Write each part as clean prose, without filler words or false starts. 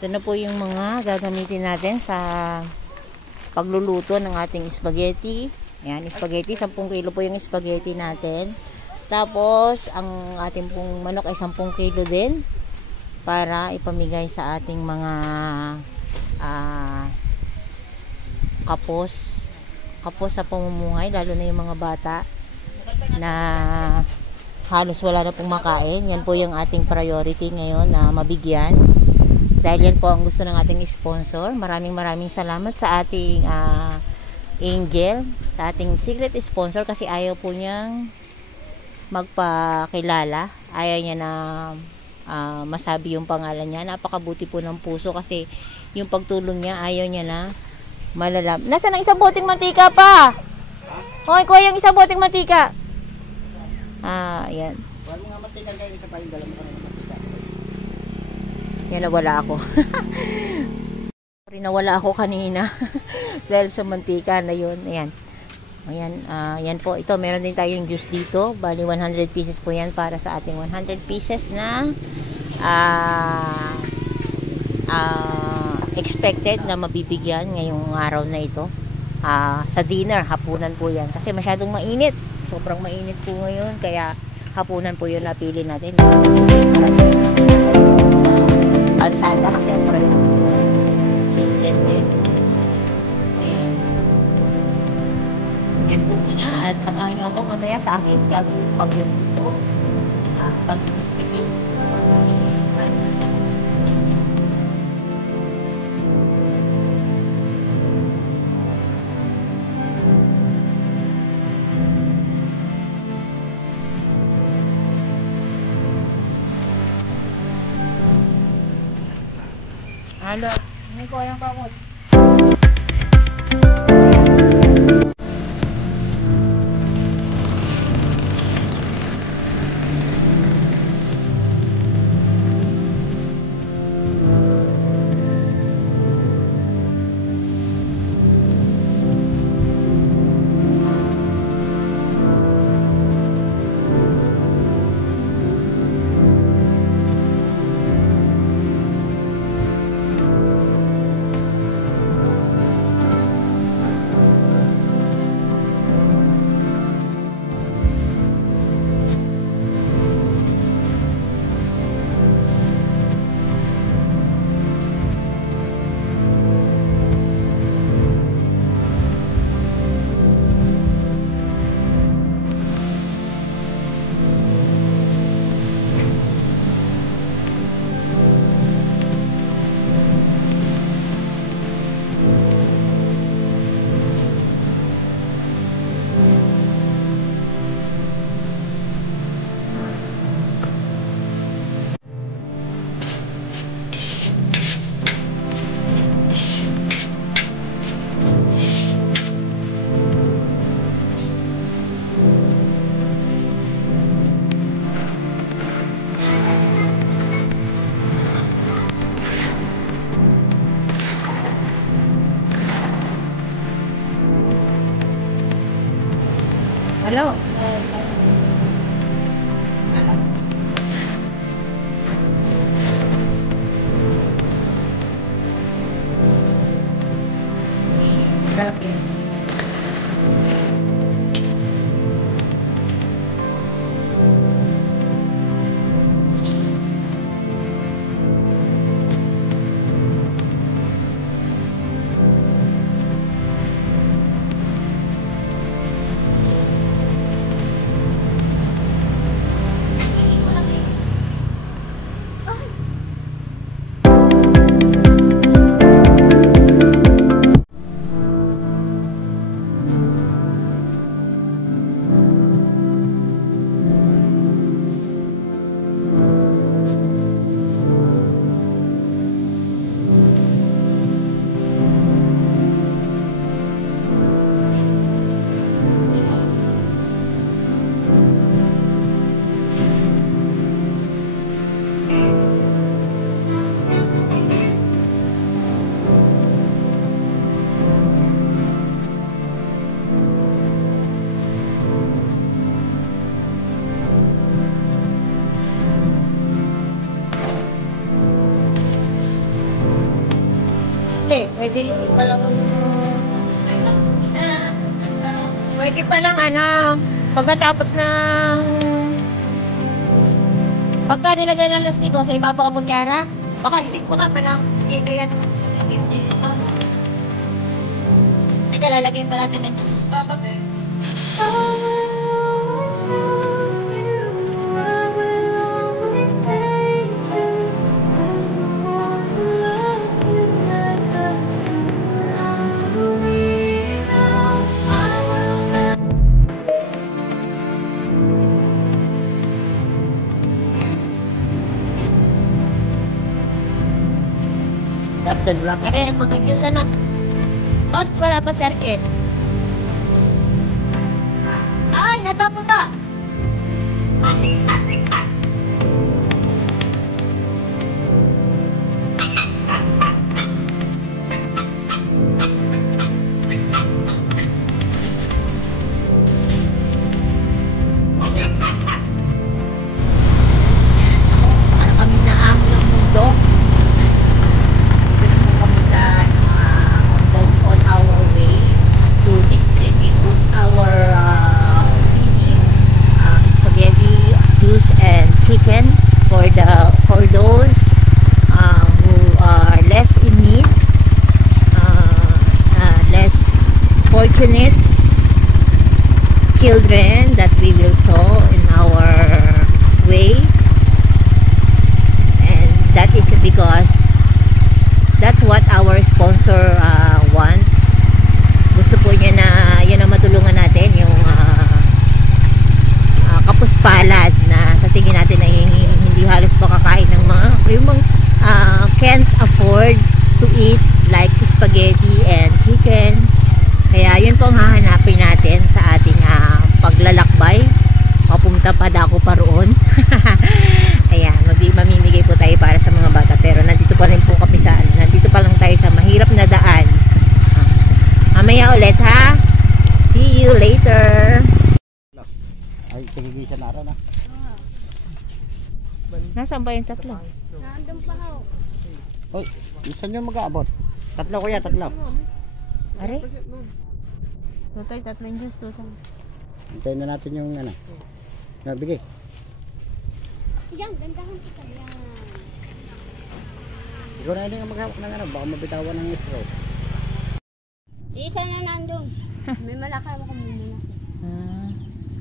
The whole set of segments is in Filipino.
Ito na po yung mga gagamitin natin sa pagluluto ng ating spaghetti. Ayan, spaghetti. 10 kilo po yung spaghetti natin. Tapos, ang ating pong manok ay 10 kilo din para ipamigay sa ating mga kapos sa pamumuhay, lalo na yung mga bata na halos wala na pong makain. Yan po yung ating priority ngayon na mabigyan. Dahil yan po ang gusto ng ating sponsor. Maraming salamat sa ating Angel, sa ating secret sponsor, kasi ayaw po niyang magpakilala. Ayaw niya na masabi yung pangalan niya. Napakabuti po ng puso kasi yung pagtulong niya, ayaw niya na malalam. Nasaan ang isang boteng mantika pa? Hoy, kuha yung isang boteng mantika. Yan. Wala nga mantika kayo, isa pa yung dalang ko na yung mantika. Yan, nawala ako. Nawala ako kanina dahil sa mantika na yun. Ayan. Ayan, yan po. Ito, meron din tayong juice dito. Bali, 100 pieces po yan para sa ating 100 pieces na expected na mabibigyan ngayong araw na ito. Sa dinner, hapunan po yan. Kasi masyadong mainit. Sobrang mainit po ngayon. Kaya hapunan po yun napili natin. Alsada kasi ang parang inlet din. Ayan. Yan po muna. At samahan nyo ako mamaya sa akin gagawin pag-luto. Pag-distribute. Halo, hindi ko yung kamot. Hello. Okay. Pwede pa lang pagkatapos ng pagka nilagay ng lastiko sa ipapakabutyara, baka hindi pa ka lang kaya teka, lalagyan pa natin ito. Captain Black. Kaya mag-agyusan na. At wala pa circuit. Ay, natapo na! Para kami naamo ng mundo. On our way to distribute our spaghetti, juice, and chicken for those who are less in need, less fortunate children that we will sow in our way. And that is because that's what our sponsor wants. Gusto po niya na yun ang matulungan natin yung kapuspalad na sa tingin natin ay hindi halos makakain ng mga yung can't afford to eat like spaghetti and chicken. Kaya yun po ang hahanapin natin sa ating paglalakbay papunta pa dako pa roon. Ayan, mamimigay po tayo para sa mga bata, pero nandito pa rin po kami sa nandito pa lang tayo sa mahirap na daan. Mamaya ulit ha. See you later. Ay, tigigisa na rin Nasaan ba yung tatlo? Nandun pa ho. Oy, isa nyo mag-aabot. Tatlo kuya, tatlo. Are? Tutay, tatlong juice, tutay. Hintayin na natin yung nabigay. Yan, gandahan kita yan. Ikaw na yung maghawak ng baka mabitawan ng straw. Isa na nandun. May malaki mo kung muna.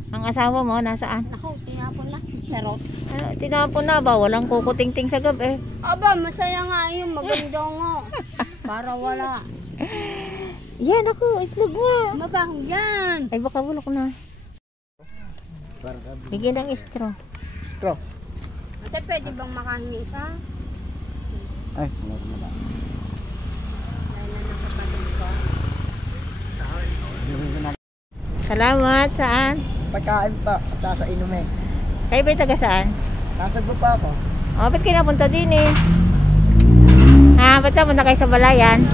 Ang asawa mo, nasaan? Ako, tinapon na. Charot. Tinapon na ba? Walang kukuting-ting sa gabi. Aba, masaya nga yun. Maganda nga. Para wala. Yan ako, itlog nga. Mabaho yan. Ay, baka bulok na. Bigyan ng straw. Straw? Ate, pwede bang makahingi isa? Ay, meron na ba? Dahil na nakapatid ko. Salamat, saan? Pagkain pa, at sa inumin. Kayo ba'y taga saan? Nasagbo pa ako. O, ba't kayo napunta din eh? Ha, ba't napunta kayo sa balayan?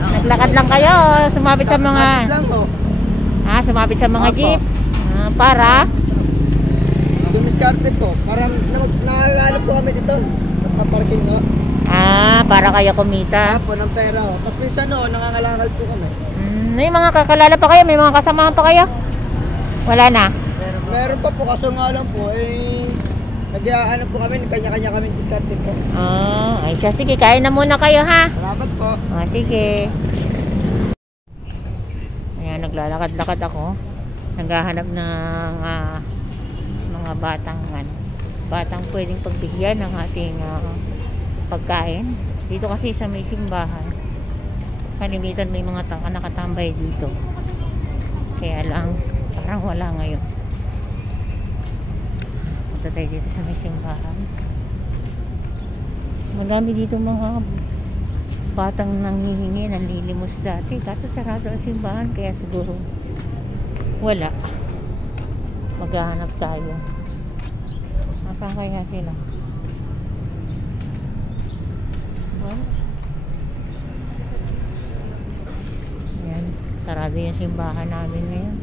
Naglakad lang kayo, sumabit sa mga... Kapit lang ho. Ha, sumabit sa mga Opo. jeep. Para? Dumiskarte po. Para nakakalo po kami dito. Nakaparking ho. Para kayo kumita. Tapo ng pera ho. Tapos minsan ho, nangangalakal po kami. May mga kakalala pa kayo? May mga kasamahan pa kayo? Wala na? Meron pa po, kaso nga lang po, nag-aano po kami, kanya-kanya kami diskarte po. Ay siya, sige, kain na muna kayo ha. Salamat po. Sige. Ayan, naglalakad-lakad ako. Naghahanap ng mga batang pwedeng pagbigyan ng ating pagkain. Dito kasi sa may simbahan, kalimitan may mga nakatambay dito. Kaya lang, parang wala ngayon. Punta tayo dito sa may simbahan. Madami dito mga batang nanghihingi, nanlilimos dati. Kaso sarado ang simbahan, kaya siguro wala. Maghahanap tayo. Nasaan kaya sila? Well, yan, sarado yung simbahan namin ngayon.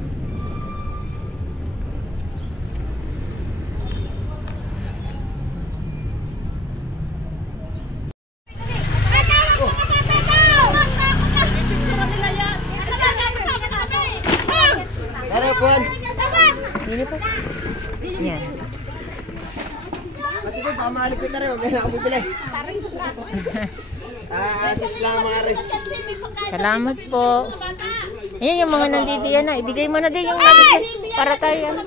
ko, pamalipit na rin. Huwag na ako bibili. Sis lang mga rin. Salamat po. Ayan yung mga nandito yan na. Ibigay mo na din yung nandito para tayo.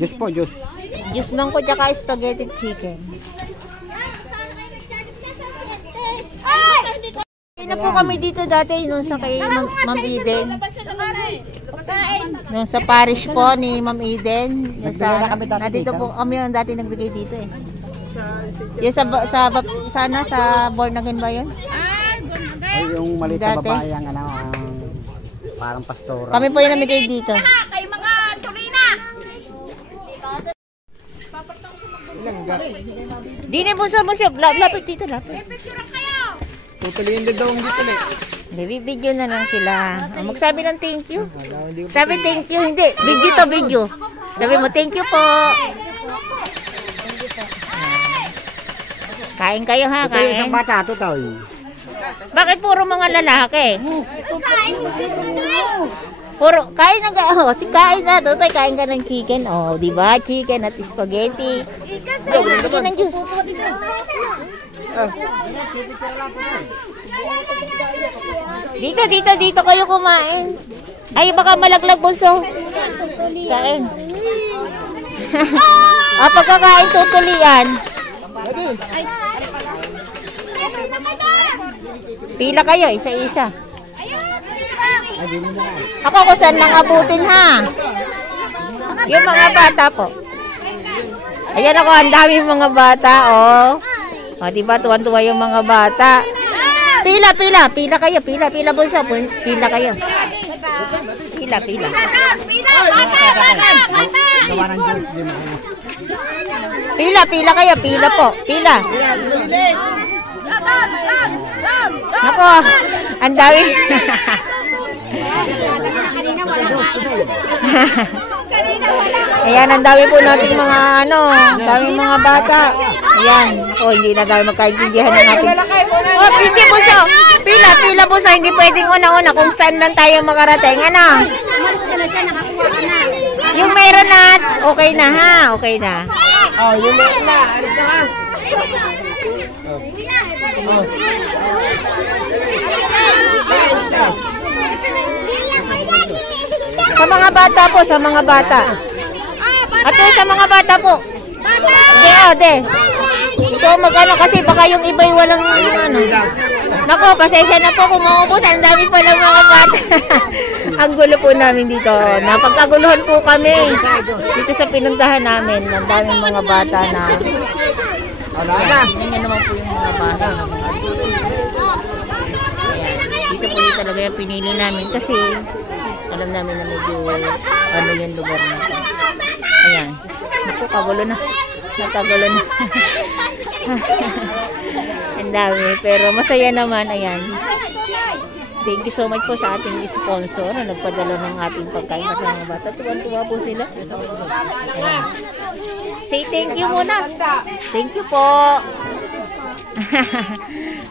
Diyos po, Diyos. Juice lang ko tsaka spaghetti chicken. Na po kami dito dati nung sa kay Ma'am Eden. Nung sa parish po ni Ma'am Eden. Yung dito po kami yung dati nagbigay dito eh. Yung sa born again ba yun? Ay, yung maliit na babae ang ano, parang pastora. Kami po yung namigay dito. Kay mga turina. Dini po sa museo. Lapit dito, lapit. Tutuloy yung dadawang dito eh. Hindi, video na lang sila. Magsabi ng thank you. Sabi thank you, hindi. Video to, video. Sabi mo, thank you po. Kain kayo ha, Ito yung kain. isang bata, ito tao. Bakit puro mga lalaki? Puro, kain na ka. Oh, kain na. Doon tayo, kain ka ng chicken. Oh, di ba? Chicken at spaghetti. Bigyan ng juice. Dito kayo kumain. Ay, baka malaglag bunso. Kain. Pagkakain tutulian. Pila kayo, isa-isa. Ako kung saan lang abutin ha. Yung mga bata po. Ayan ako, ang dami mga bata, oh. O, diba, tuwan-tuwa yung mga bata. Pila kayo, pila bulsa, pila kayo. Pila. Pila kayo, pila po, pila. Nako, ang dami. Ayan, ang dami po nating mga daming mga bata. Ayan, hindi na tayo magkaintindihan na natin. Hindi po siya. Pila po siya. Hindi pwedeng una-una kung saan lang tayo makarating. Ano? Yung meron na, okay na ha, okay na. Yung meron na, alis na ka. Sa mga bata po, sa mga bata. Ate, sa mga bata po. De. Ikaw magano kasi baka yung iba'y walang ano. Nako, pasensya na po kung maubos. Ang dami palang mga bata. Ang gulo po namin dito. Napagkaguluhan po kami. Dito sa pinuntahan namin. Ang daming mga bata na. Yan naman po yung mga bata. Dito po yung talaga yung pinili namin kasi alam namin na medyo yung lugar natin. Ayan. Naku, kagulo na. Nakagulo na. Ang dami. Pero masaya naman. Ayan. Thank you so much po sa ating sponsor na nagpadala ng ating pagkain sa mga bata. Tuwan-tuwa po sila. Ayan. Say thank you muna. Thank you po.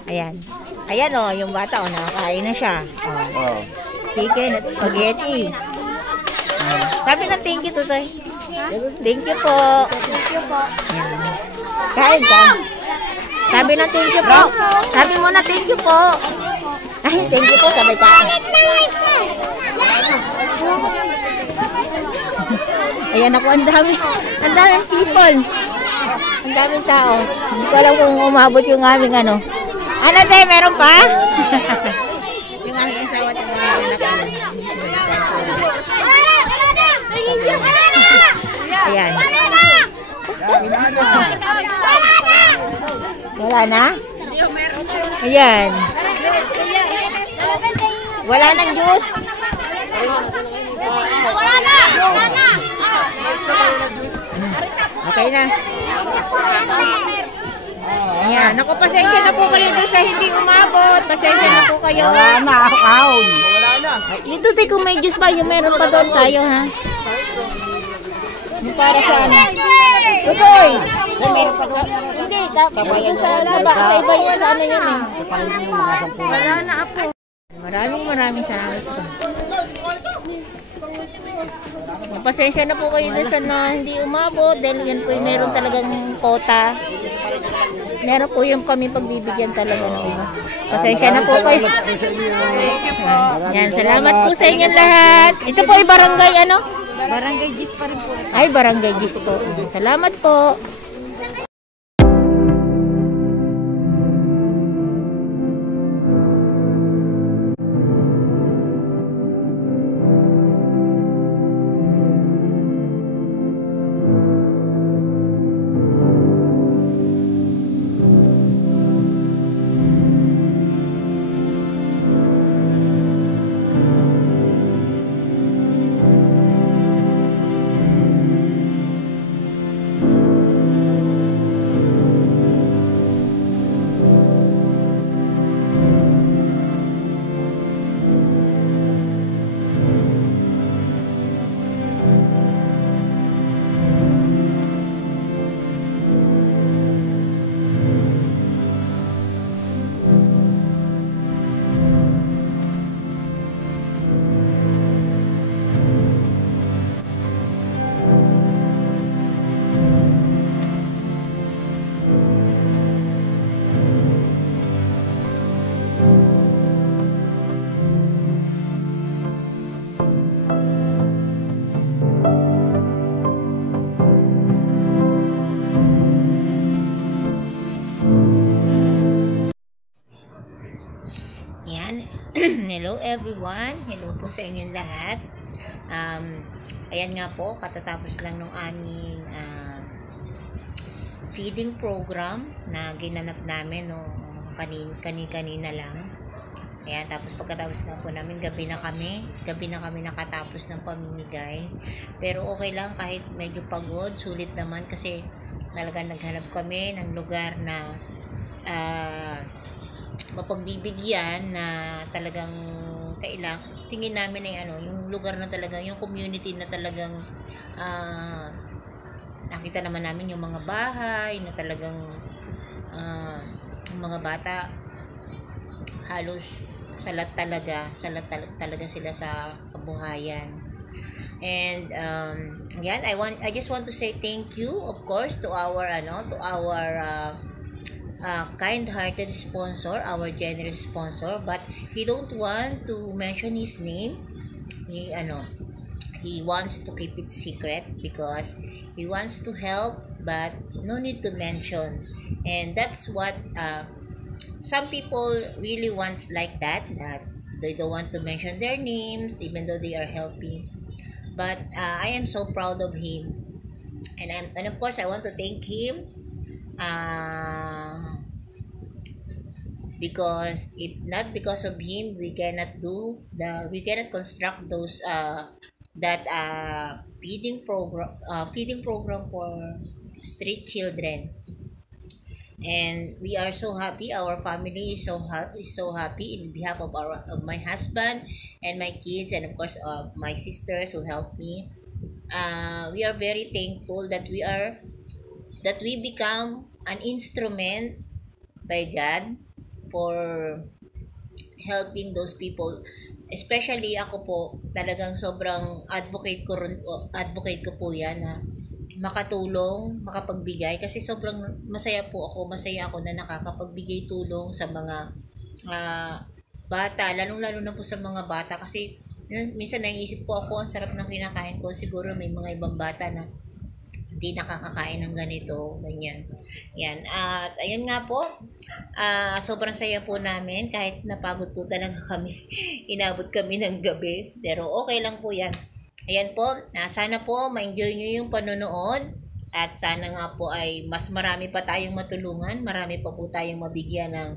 Ayan. Ayan o, yung bata o, nakakain na siya. Oh. Chicken at spaghetti. Sabi na thank you to tayo. Thank you po. Kain. Sabi na thank you po. Sabi mo na thank you po. Ay, thank you po. Sabay kain. Ayan ako, ang daming people. Ang daming tao. Hindi ko alam kung umabot yung aming ano. Ano tayo, meron pa? Yung aming asawa at mga anak. Ayan. Wala na? Ayan. Wala nang juice? Wala na! Okay na. Ayan. Naku, pasensya na po kayo doon sa hindi umabot. Pasensya na po kayo. Wala na, ahon. Ito tayo kung may juice ba, yung meron pa doon tayo ha. Yung para sa ano. Tutoy! Yung meron pa doon. Hindi, tapos sa iba yun, sa ano yun eh. Wala na ako. Maraming salamat sa Pasensya na po kayo dun sa na hindi umabot dahil yan po yung meron talagang quota. Meron po yung kami pagbibigyan talaga ng iba. Pasensya na po kayo. Yan, salamat po sa inyong lahat. Ito po ay barangay ano? Barangay Gis pa rin po. Ay, barangay Gis po. Salamat po. Yan. Hello everyone. Hello po sa inyong lahat. Ayan nga po, katatapos lang nung aming feeding program na ginanap namin no kanina lang. Ayan, tapos pagkatapos nga po namin, gabi na kami nakatapos ng pamimigay. Pero okay lang kahit medyo pagod, sulit naman kasi talagang naghanap kami ng lugar na mapagbibigyan na talagang tingin namin ay yung lugar na talagang, yung community na talagang nakita naman namin yung mga bahay na talagang yung mga bata halos salat talaga sila sa kabuhayan. And again, I just want to say thank you of course to our kind-hearted sponsor, our generous sponsor, but he don't want to mention his name. He wants to keep it secret because he wants to help but no need to mention. And that's what some people really wants like that they don't want to mention their names even though they are helping. But I am so proud of him, and of course I want to thank him because if not because of him we cannot construct those feeding program for street children. And we are so happy, our family is so happy in behalf of my husband and my kids, and of course my sisters who helped me. We are very thankful that we become an instrument by God for helping those people. Especially ako po, talagang sobrang advocate ko po yan na makatulong, makapagbigay kasi sobrang masaya ako na nakakapagbigay tulong sa mga bata, lalong-lalo na po sa mga bata kasi minsan naiisip ko ang sarap ng kinakain ko, siguro may mga ibang bata na hindi nakakakain ng ganito, ganyan. Yan. At ayun nga po, sobrang saya po namin kahit napagod po talaga kami. Inabot kami ng gabi, pero okay lang po yan. Ayan po, sana po ma-enjoy nyo yung panonood at sana nga po ay mas marami pa tayong matulungan, marami pa po tayong mabigyan ng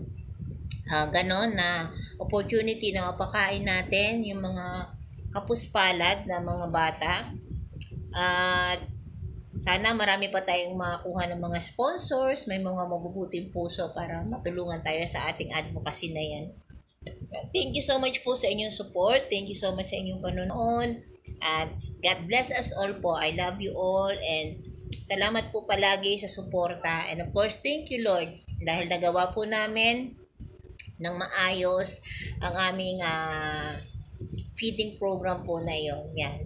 ganon na opportunity na mapakain natin yung mga kapuspalad na mga bata. At sana marami pa tayong makakuha ng mga sponsors, may mga mabubuting puso para matulungan tayo sa ating advocacy na yan. Thank you so much po sa inyong support. Thank you so much sa inyong panonood. At God bless us all po. I love you all. And salamat po palagi sa suporta. And of course, thank you Lord. Dahil nagawa po namin ng maayos ang aming feeding program po na yun. Yan.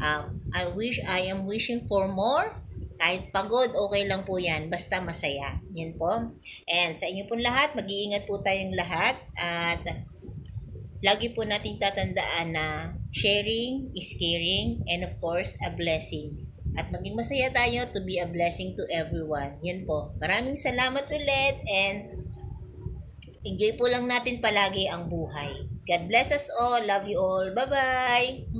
I am wishing for more. Kahit pagod, okay lang po yan. Basta masaya. Yan po. And sa inyo pong lahat, mag-iingat po tayong lahat. At lagi po nating tatandaan na sharing is caring and of course, a blessing. At maging masaya tayo to be a blessing to everyone. Yan po. Maraming salamat ulit and enjoy po lang natin palagi ang buhay. God bless us all. Love you all. Bye-bye.